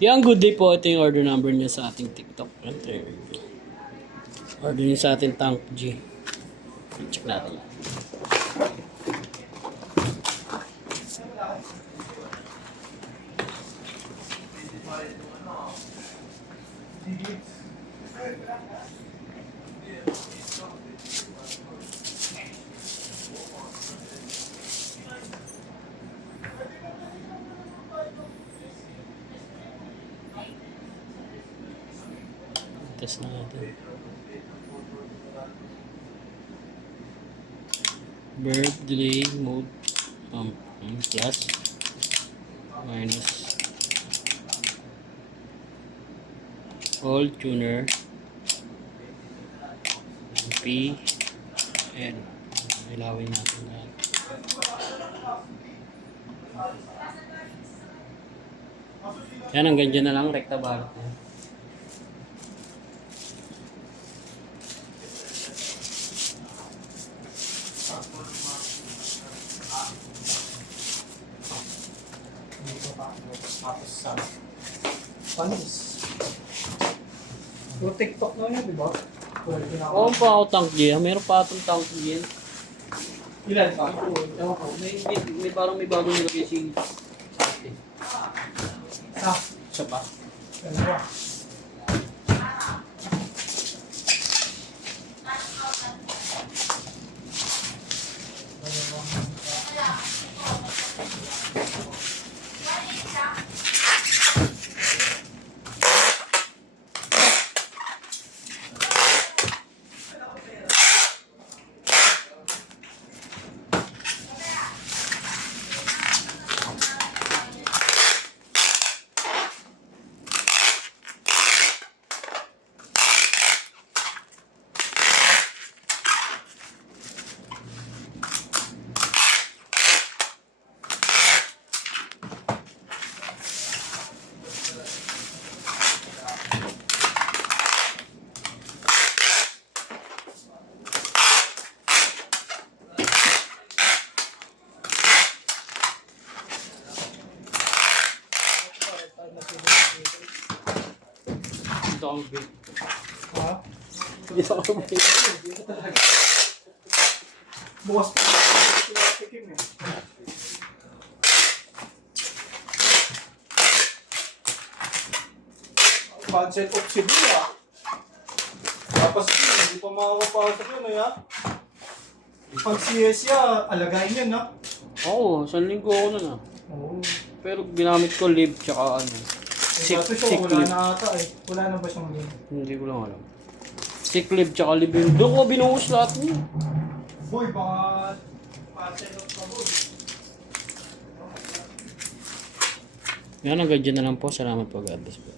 Yung good day po, ito yung order number niya sa ating TikTok. Order niya sa ating Tank G. Check natin yan. Test natin. Bird delay mode plus minus all tuner P N. Ilawin natin yan. Yan, hanggang dyan na lang, rekta balot yan. Tapos sa panis. Yung TikTok na yun, di ba? Oo pa ako Tank G. Meron pa itong Tank G. Ilan pa? Ewan ko. May parang may bagong nilagay si Ate. Sa? Siya pa. Dalawa. Ito ang big. Ha? Ito ang big. Bukas pa ito tikim eh. Budget of Cebu Tapos hindi pa makakapasok yun eh ha. Pag siya, alagayin yan ha. Oo, 1 linggo ako na. Oo. Pero ginamit ko lib tsaka ano. Dato siya, sick wala lib. na ata eh. Wala na ba siyang lib? Hindi ko lang alam. Sick lib tsaka lib yun. Doon ko binuhos lahat niya. Boy, baka patenot ka boy. Yan, hanggang dyan na lang po. Salamat po. God bless po.